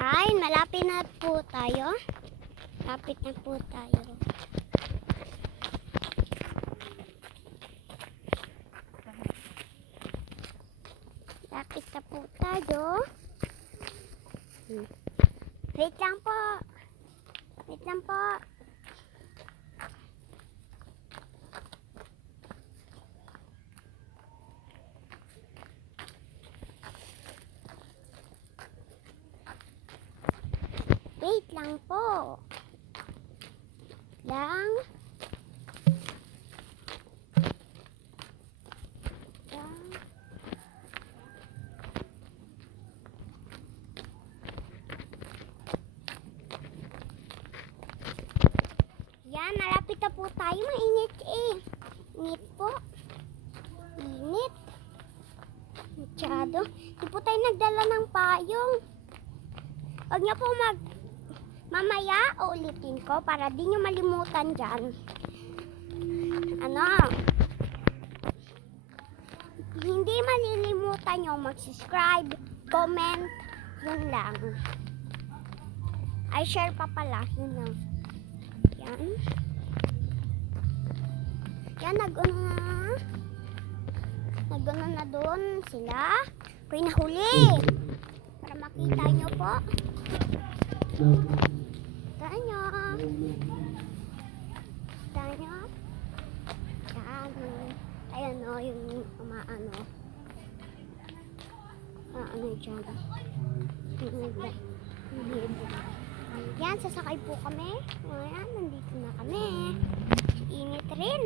Hi, malapit na po tayo. Malapit na po tayo. Malapit na po tayo. Wait lang po. Wait lang po. Wait lang po. Lang. Yan, malapit na po tayo. Mainit eh. Init po. Init. Masyado. Di po tayo nagdala ng payong. Huwag niyo po mamaya uulitin ko para di nyo malimutan dyan. Hindi malilimutan nyo mag-subscribe, comment, yun lang. Ay, share pa pala, yun lang. Yan. Yan, nag-ano na doon sila. Ako'y nahuli. Para makita nyo po. Tanyo. Tanyo. Yan. Ayan o, yung umaano. Ano dyan. Yan, sasakay po kami. Ayan, nandito na kami. Init rin.